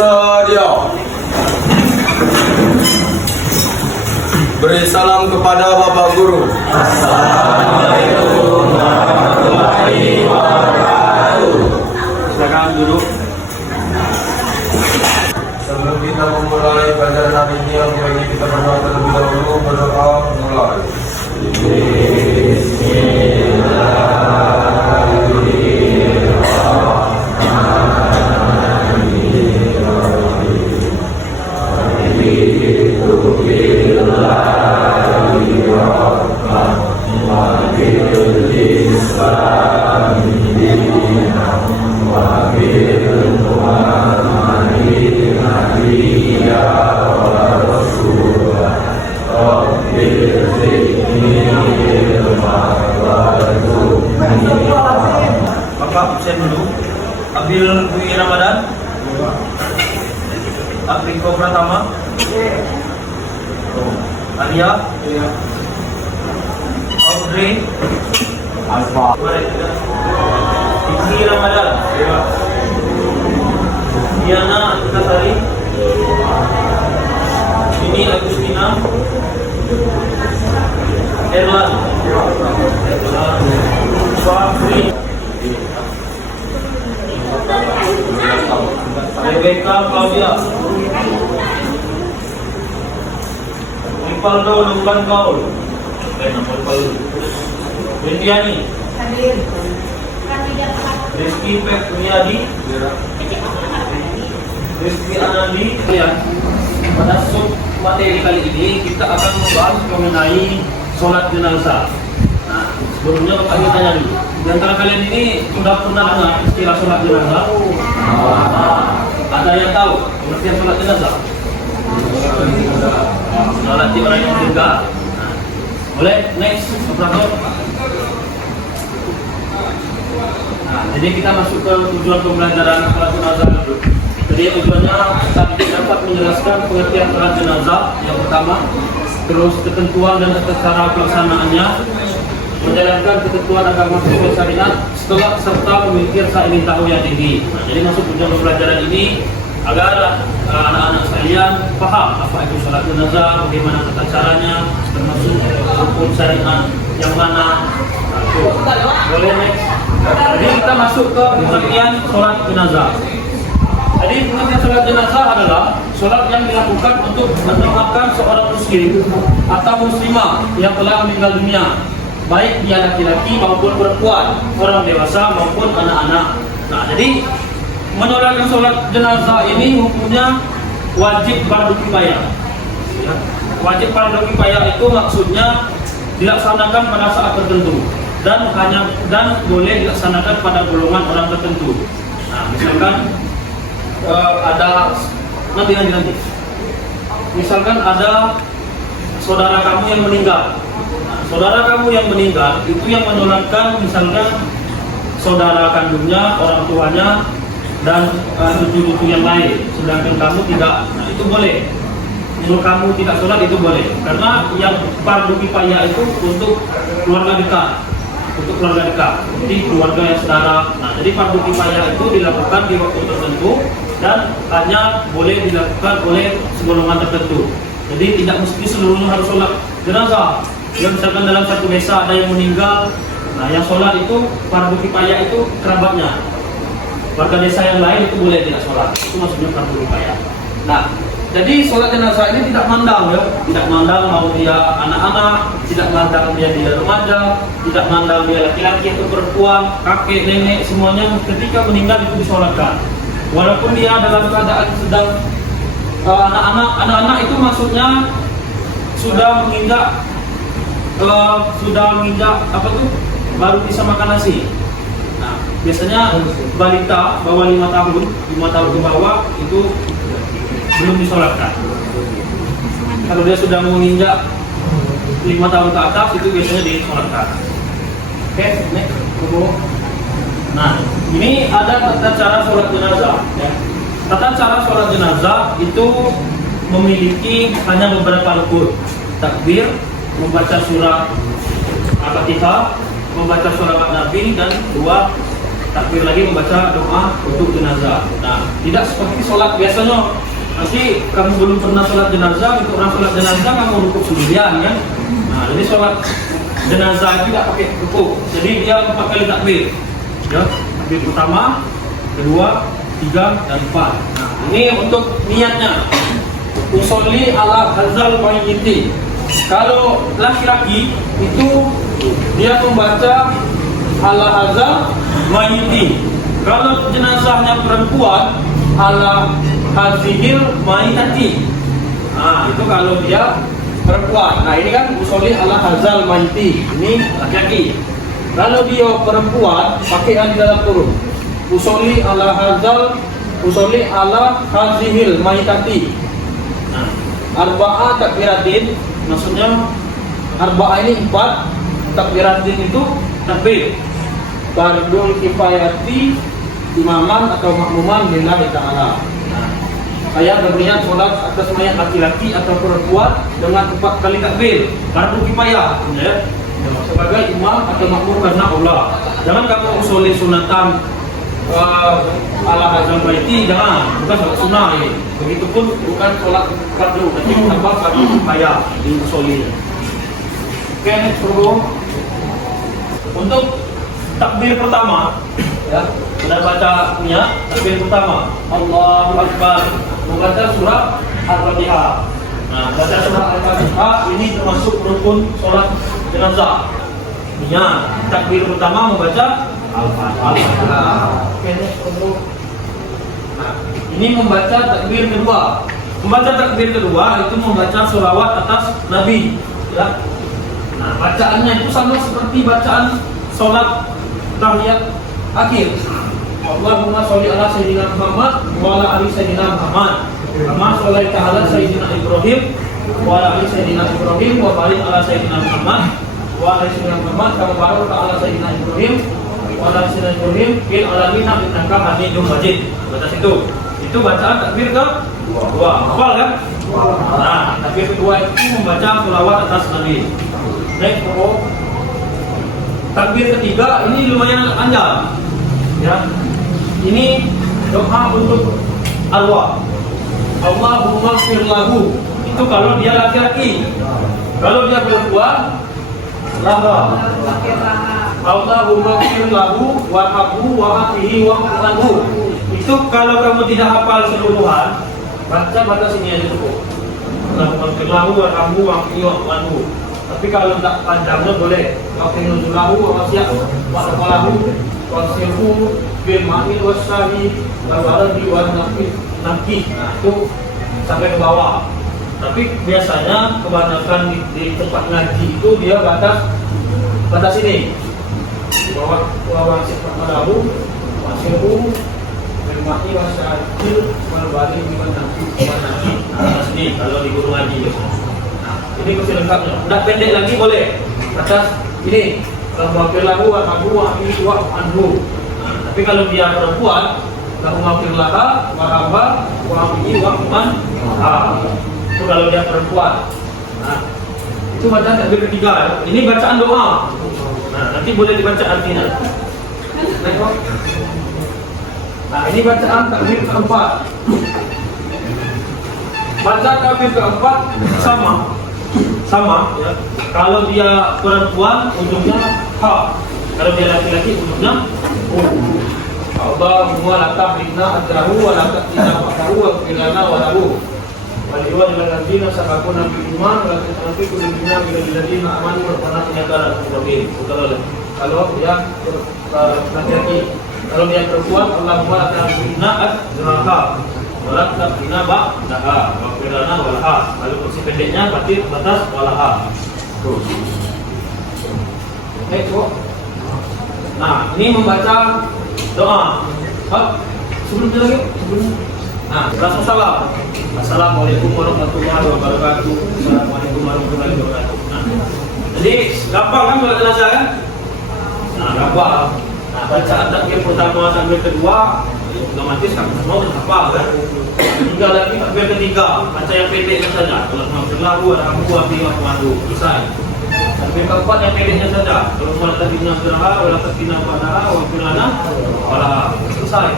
bersedia. Beri salam kepada Bapak Guru. Assalamualaikum warahmatullahi wabarakatuh. Silakan duduk. Sebelum kita memulai pelajaran hari ini, mari kita berdoa terlebih dahulu. Berdoa mulai. Bapak absen dulu. Ambil Bui Ramadan. Apriko Pratama. Alia. Audrey. Alfa. Bui Ramadan. Diana Natali. Ini Agustina. Erlan. Fahri. Rebecca Claudia. Ripaldo Lukan Kaul. Windiani. Rizky Pekuniadi. Rizky Anandi. Pada sub materi kali ini kita akan membahas mengenai sholat jenazah. Nah, sebelumnya Bapak ingin tanya dulu. Di antara kalian ini sudah pernah dengar istilah sholat jenazah? Ada yang tahu pengertian sholat jenazah? Sholat orang yang meninggal. Boleh next operator. Nah, jadi kita masuk ke tujuan pembelajaran sholat jenazah dulu. Jadi tujuannya tadi dapat menjelaskan pengertian sholat jenazah yang pertama, terus ketentuan dan cara pelaksanaannya, menjalankan ketentuan agama dan syariat setelah serta memiliki rasa ingin tahu yang tinggi. Nah, jadi masuk tujuan pembelajaran ini agar anak-anak sekalian paham apa itu sholat jenazah, bagaimana tata caranya, termasuk hukum syariat yang mana. Boleh next. Jadi kita masuk ke pengertian sholat jenazah. Jadi pengertian sholat jenazah adalah sholat yang dilakukan untuk mendoakan seorang muslim atau muslimah yang telah meninggal dunia, baik dia laki-laki maupun perempuan, orang dewasa maupun anak-anak. Nah, jadi menyolatkan sholat jenazah ini hukumnya wajib fardu kifayah. Wajib fardu kifayah itu maksudnya dilaksanakan pada saat tertentu dan boleh dilaksanakan pada golongan orang tertentu. Nah, misalkan ada nanti. Misalkan ada saudara kamu yang meninggal. Nah, saudara kamu yang meninggal itu yang menyolatkan misalkan saudara kandungnya, orang tuanya, dan cucu-cucu yang lain. Sedangkan kamu tidak. Nah, itu boleh. Kalau kamu tidak sholat itu boleh. Karena yang fardu kifayah itu untuk keluarga dekat. Untuk keluarga dekat, jadi keluarga yang saudara. Nah, jadi fardu kifayah itu dilakukan di waktu tertentu dan hanya boleh dilakukan oleh segolongan tertentu. Jadi tidak mesti seluruhnya harus sholat jenazah. Yang misalkan dalam satu desa ada yang meninggal, nah yang sholat itu fardu kifayah itu kerabatnya. Warga desa yang lain itu boleh tidak sholat. Itu maksudnya fardu kifayah. Nah, jadi sholat jenazah ini tidak mandang ya, tidak mandang mau dia anak-anak, tidak mandang dia remaja, tidak mandang dia laki-laki atau perempuan, kakek, nenek, semuanya ketika meninggal itu disolatkan. Walaupun dia dalam keadaan sedang anak-anak itu maksudnya sudah menginjak apa tuh baru bisa makan nasi. Nah, biasanya balita bawah 5 tahun ke bawah itu belum disolatkan. Kalau dia sudah menginjak 5 tahun ke atas itu biasanya disolatkan. Oke, next. Nah, ini ada tata cara sholat jenazah. Ya. Tata cara sholat jenazah itu memiliki hanya beberapa rukun: takbir, membaca surah Al-Fatihah, membaca surah Nabi, dan 2 takbir lagi membaca doa untuk jenazah. Nah, tidak seperti sholat biasanya. Nanti kamu belum pernah sholat jenazah, itu orang sholat jenazah kamu rukuk sendirian ya. Nah, jadi sholat jenazah tidak pakai rukuk. Jadi dia 4 kali takbir. Ya, takbir pertama, kedua, 3, dan 4. Nah, ini untuk niatnya. Usolli ala hazal mayyiti. Kalau laki-laki itu dia membaca ala hazal mayyiti. Kalau jenazahnya perempuan ala hazihil mayyitati. Nah, itu kalau dia perempuan. Nah, ini kan usolli ala hazal mayyiti. Ini laki-laki. Kalau dia perempuan pakai yang di dalam kurung. Usolli ala hazihil mayyitati. Nah, arba'a takbiratin, maksudnya arba'a ini 4, takbiratin itu takbir. Fardul kifayati imaman atau makmuman lillahi ta'ala. Nah, saya berniat sholat atas mayat laki-laki atau perempuan dengan 4 kali takbir. Fardul kifayah, ya. Sebagai imam atau makmum karena Allah. Jangan kamu usolli sunatan ala hazal baiti, jangan, bukan sholat sunnah ini. Begitupun bukan sholat fardu, tapi tambah fardu kifayah di usolli. Oke, next bro. Untuk takbir pertama, ya, kita baca punya takbir pertama. Allahu Akbar, membaca surah Al-Fatihah. Nah, baca surah Al-Fatihah ini termasuk rukun sholat jenazah. Ya, takbir pertama membaca Al-Fatihah. Oke, nah, ini membaca takbir kedua. Membaca takbir kedua itu membaca sholawat atas Nabi. Ya. Nah, bacaannya itu sama seperti bacaan sholat tahiyat akhir. Allahumma sholli ala sayyidina Muhammad wa ala ali sayyidina Muhammad. Kama sholaita ala sayyidina Ibrahim wa ala ali sayyidina Ibrahim wa barik ala sayyidina Muhammad wa ala sayyidina Muhammad kama barakta ala sayyidina Ibrahim wa ala sayyidina Ibrahim fil alamin innaka Hamidum Majid. Baca situ. Itu bacaan takbir kedua. Hafal kan? Nah, takbir kedua itu membaca sholawat atas Nabi. Next, takbir ketiga ini lumayan panjang. Ya. Ini doa untuk arwah. Allahumma fir lahu. Itu kalau dia laki-laki. Kalau dia perempuan, laha. Allahumma fir lahu warhamhu wa'afihi wa'fu. Itu kalau kamu tidak hafal seluruhan, baca sini aja cukup. Allahumma fir lahu warhamhu wa'afihi wa'fu. Tapi kalau tak panjangnya boleh. Wa'afihi lahu wa'afihi wasifu bil ma'i wasahi al-waradi wa naqi. Nah, itu sampai ke bawah. Tapi biasanya kebanyakan di tempat ngaji itu dia batas ini. Di bawah wasifu wasifu bil ma'i wasahi al-waradi wa naqi. Nah, sini kalau di guru ngaji itu. Nah, ini kursi lengkapnya. Udah pendek lagi boleh. Batas ini. Tapi kalau dia perempuan, lahu maghfir laha warhamha wa'afihi wa'fu'an. Itu kalau dia perempuan. Nah, itu bacaan takbir ketiga. Ini bacaan doa. Nah, nanti boleh dibaca artinya. Nah, ini bacaan takbir keempat. Baca takbir keempat sama ya. Kalau dia perempuan ujungnya ha. Kalau dia laki-laki ujungnya Allahumma la tahrimna ajrahu wa la ta'tina ma'ahu wa qilana wa lahu wa liwa lil ladina sabaquna bil iman wa la tanfiqu lil dunya bil ladina amanu wa qana nyata rabbil. Kalau dia laki-laki, kalau dia perempuan Allahumma la tahrimna ajraha wa la ta'tina ma'aha wa qilana wa laha. Lalu kursi pendeknya berarti batas walaha. Nah, ini membaca doa. Sebelumnya lagi. Nah, langsung salam. Assalamualaikum warahmatullahi wabarakatuh. Assalamualaikum warahmatullahi wabarakatuh. Nah, jadi gampang kan kalau jenazah kan? Nah, gampang. Nah, bacaan takbir pertama sampai kedua otomatis kan semua hafal kan? Tinggal lagi takbir ketiga, baca yang pendek saja. Alhamdulillah wa rahmatullahi wa barakatuh. Selesai. Tapi keempat yang pendeknya saja. Kalau mau tadi nasraha, wala tatina pada, wala filana, wala selesai.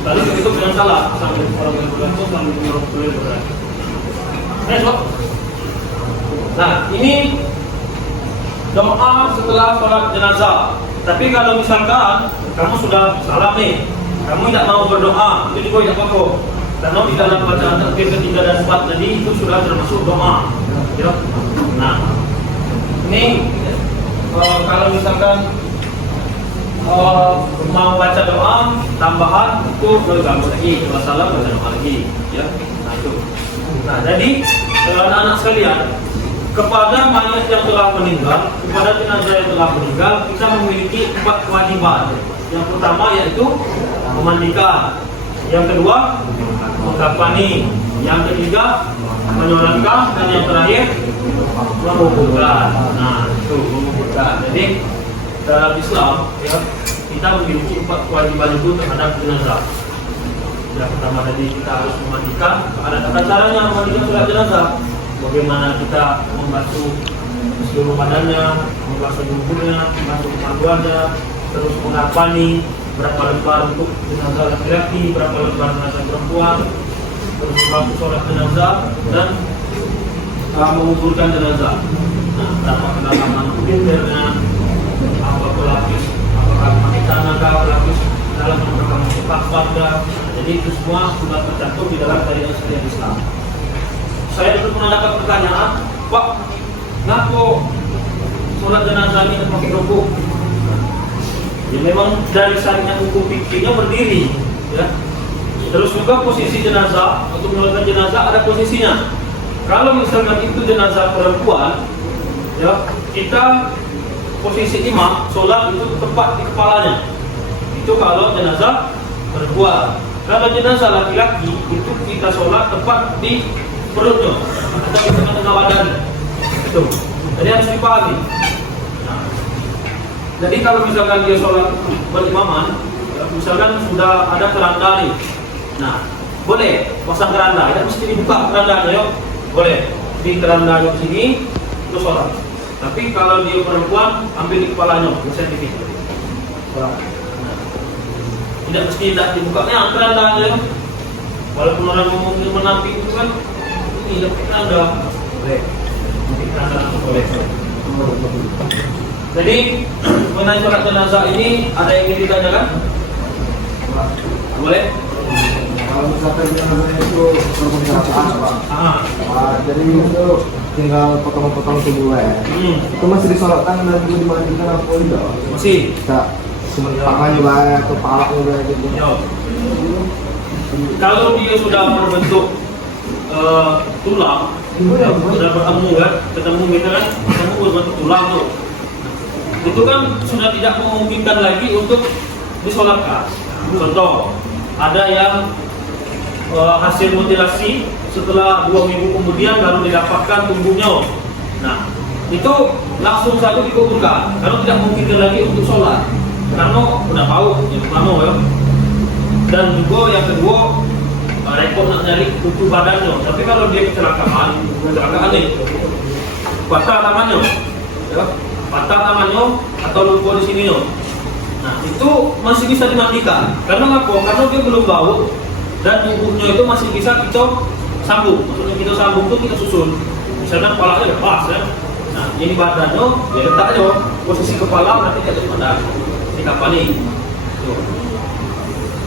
Lalu begitu dengan salah sambil orang bergantung sambil menyuruh kulit bergantung. Sob. Nah, ini doa setelah sholat jenazah. Tapi kalau misalkan kamu sudah salam nih, kamu tidak mau berdoa, itu juga tidak apa-apa. Karena di dalam bacaan takbir ketiga dan empat tadi itu sudah termasuk doa. Ya. Nah, ini kalau misalkan mau baca doa tambahan itu boleh gabung lagi, kalau salah baca doa lagi, ya. Nah itu. Nah jadi anak-anak sekalian, kepada mayat yang telah meninggal, kepada jenazah yang telah meninggal, kita memiliki 4 kewajiban. Yang pertama yaitu memandikan, yang kedua mengkafani, yang ketiga menyolatkan, dan yang terakhir menguburkan. Nah itu menguburkan. Jadi dalam Islam ya, kita memiliki 4 kewajiban itu terhadap jenazah. Yang pertama tadi kita harus memandikan. Ada tata caranya memandikan sholat jenazah. Bagaimana kita membantu seluruh badannya, membasuh tubuhnya, membasuh keluarga, terus mengapani berapa lembar untuk jenazah laki-laki, berapa lembar jenazah perempuan, terus membantu sholat jenazah dan menguburkan jenazah. Nah, berapa kedalaman kubiknya, apa pelapis, apakah manitan atau pelapis dalam memperkam fakta. Jadi itu semua sudah tercantum di dalam syariat Islam. Saya dulu pernah dapat pertanyaan, Pak, kenapa sholat jenazah ini pakai rukuk? Ya memang dari syariat hukum fikihnya berdiri, ya. Terus juga posisi jenazah, untuk menyolatkan jenazah ada posisinya. Kalau misalkan itu jenazah perempuan, ya kita posisi imam sholat itu tepat di kepalanya. Itu kalau jenazah perempuan. Kalau jenazah laki-laki itu kita sholat tepat di perutnya atau di tengah-tengah badan. Itu. Jadi harus dipahami. Nah, jadi kalau misalkan dia sholat berimaman, misalkan sudah ada keranda nih. Nah, boleh pasang keranda, ya mesti dibuka kerandanya, yuk. Boleh di keranda di sini itu sholat. Tapi kalau dia perempuan, ambil di kepalanya, bisa di sini. Nah, tidak mesti tidak dibukanya kerandanya. Walaupun orang ngomong menampik itu kan, ini pakai keranda. Boleh. Pakai keranda boleh. Jadi mengenai sholat jenazah ini ada yang ingin ditanyakan? Boleh? Kalau misalkan jenazahnya itu berpengerasaan, Pak. Jadi itu tinggal potong-potong tubuhnya. Itu masih disolatkan dan juga dimandikan apa tidak? Masih. Bisa sementara juga atau palak juga gitu. Ya. Kalau dia sudah berbentuk tulang, sudah bertemu kan, ketemu gitu kan, ketemu berbentuk tulang tuh. Itu kan sudah tidak memungkinkan lagi untuk disolatkan. Contoh, ada yang hasil mutilasi setelah 2 minggu kemudian baru didapatkan tubuhnya. Nah, itu langsung saja dikuburkan karena tidak memungkinkan lagi untuk sholat karena udah bau yang pertama ya. Dan juga yang kedua repot nak nyari tubuh badannya. Tapi kalau dia kecelakaan nih, patah tangannya, ya, patah tangannya atau luka di sini, nah itu masih bisa dimandikan. Karena apa? Karena dia belum bau dan tubuhnya itu masih bisa kita sambung. Maksudnya kita sambung itu kita susun. Misalnya kepalanya lepas ya. Nah ini badannya ya letak aja posisi kepala nanti jadi badan di kapani.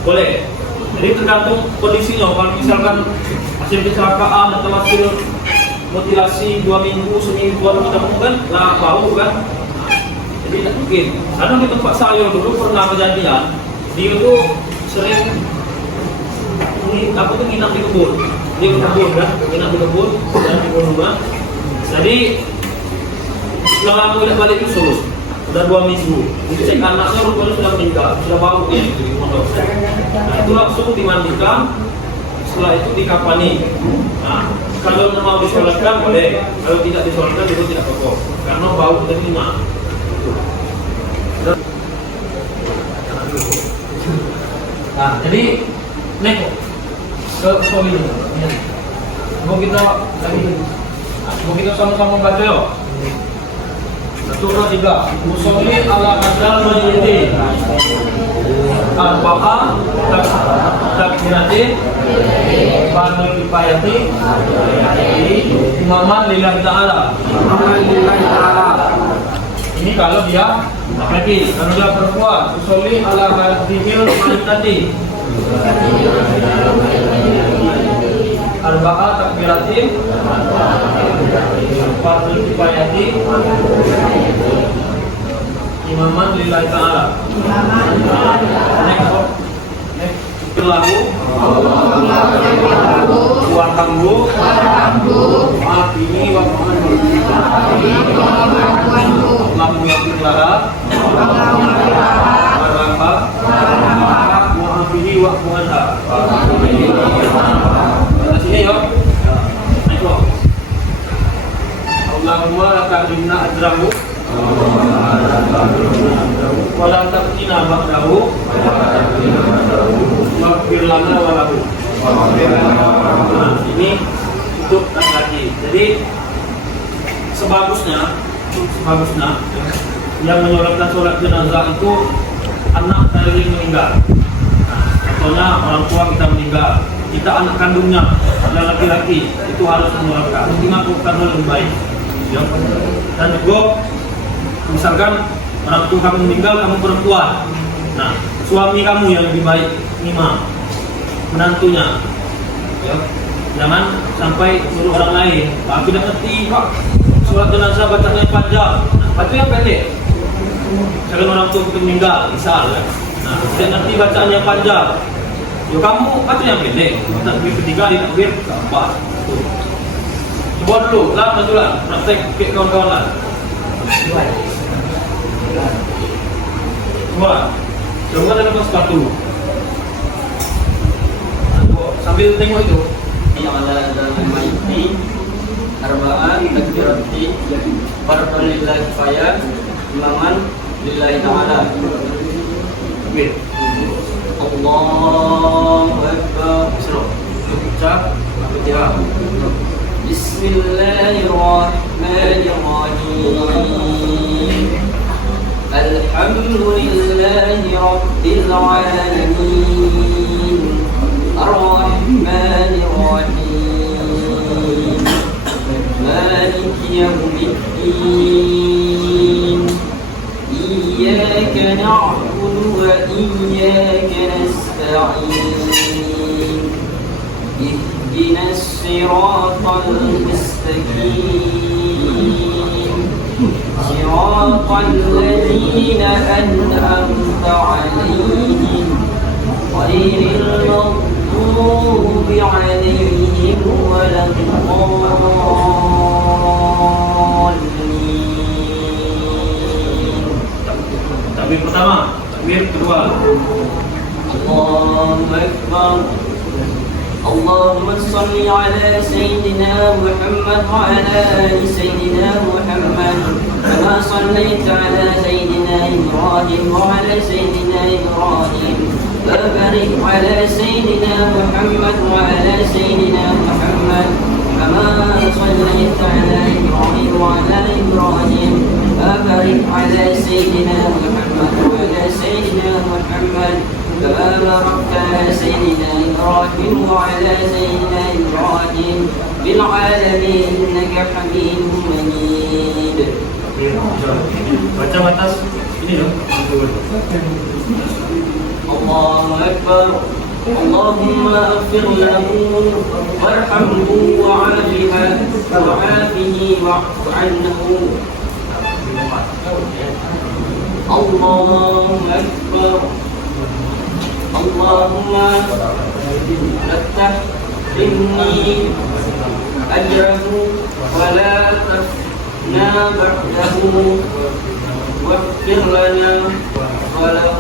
Boleh. Jadi tergantung kondisinya. Kalau misalkan hasil kecelakaan atau hasil mutilasi 2 minggu, seminggu atau ketemu kan, lah bau kan. Nah, jadi tidak mungkin. Karena di tempat saya dulu pernah kejadian, dia itu sering nginap di kebun. Dia di kebun kan, nginap di kebun dan di gunungan. Jadi setelah aku balik Yusuf, udah 2 minggu. Dicek anaknya rupanya sudah meninggal, sudah bau ya di pondok. Nah itu langsung dimandikan, setelah itu dikafani. Nah kalau mau disolatkan boleh, kalau tidak disolatkan itu tidak apa-apa, karena bau terima. Nah jadi nek ke suami mau kita lagi, mau kita sama-sama baca ya. 1, 2, 3. Usolli ala hadzal mayyit. Arba'a takbiratin fardhu kifayati imaman lillahi ta'ala. Ini kalau dia laki, kalau dia perempuan, usolli ala hadzal mayyit. Arba'a takbiratin fardhu kifayati imaman lillahi ta'ala. Next lahu wa kambu maafini wa Allahu yaghfir laha warhamha maafini wa mu'anha. Sini yuk. Ayo. Allahumma lakadinna ajrahu wala taqina ba'dahu waghfir lana wa lahu. Nah, ini untuk laki-laki. Jadi sebagusnya yang menyolatkan sholat jenazah itu anak dari meninggal. Nah, contohnya orang tua kita meninggal, kita anak kandungnya adalah laki-laki, itu harus menyolatkan. Dimaklumkan lebih baik. Ya. Dan juga misalkan orang tua kamu meninggal, kamu perempuan, nah suami kamu yang lebih baik imam, menantunya, ya. Jangan sampai suruh orang lain. Pak tidak ngerti pak, sholat jenazah bacanya yang panjang, baca yang pendek. Misalkan orang tua kita meninggal, misal, ya. Nah tidak ngerti bacaan yang panjang, ya kamu baca yang pendek. Takbir ketiga, di takbir keempat. Coba dulu, maju lah, praktek ke kawan-kawan lah. Coba dengan sepatu. Sambil tengok itu. Yang ada dalam maiti arba'an takbirati fardhu lillahi kifayah imaman lillahi ta'ala. Takbir. Allahu akbar. Seru. Ucap Al-Fatihah. Bismillahirrahmanirrahim. Alhamdulillahi rabbil alamin. Ar-Rahmanir-Rahim. Maliki yawmiddin. Iyyaka na'budu wa iyyaka nasta'in. Ihdinas siratal mustaqim. Siratal ladzina an'amta 'alaihim ghairil maghdubi 'alaihim waladdallin. Takbir pertama, takbir kedua. Allahu akbar. Allahumma salli ala sayyidina Muhammad wa ala ali sayyidina Muhammad kama sallaita ala sayyidina Ibrahim wa ala sayyidina Ibrahim wa barik ala sayyidina Muhammad wa ala sayyidina Muhammad kama sallaita ala Ibrahim wa ala Ibrahim wa barik ala sayyidina Muhammad wa ala sayyidina Muhammad كما باركت على سيدنا إبراهيم وعلى سيدنا إبراهيم في العالمين إنك حميد مجيد. Baca batas ini dong. الله أكبر. اللهم اغفر له وارحمه وعافه واعف عنه. الله أكبر. اللهم افتح إني أجره ولا تفنا بعده واغفر لنا وله.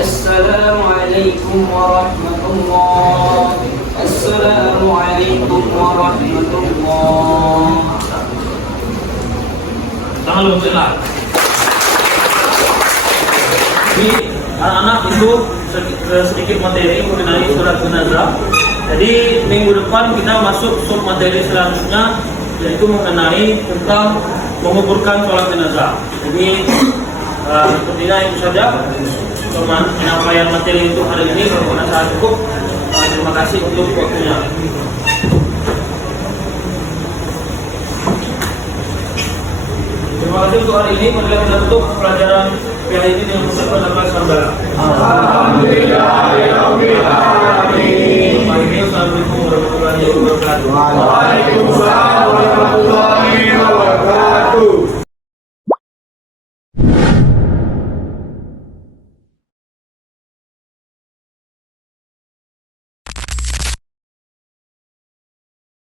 السلام عليكم ورحمة الله. السلام عليكم ورحمة الله. Tangan lu jelas. Jadi anak-anak itu sedikit materi mengenai surat jenazah. Jadi minggu depan kita masuk sub materi selanjutnya yaitu mengenai tentang menguburkan sholat jenazah. Jadi sepertinya itu saja penyampaian materi untuk hari ini. Kalau saat cukup, terima kasih untuk waktunya. Terima kasih untuk hari ini. Marilah kita tutup pelajaran PHI ini dengan mengucapkan alhamdulillah. Assalamualaikum warahmatullahi wabarakatuh. Waalaikumsalam warahmatullahi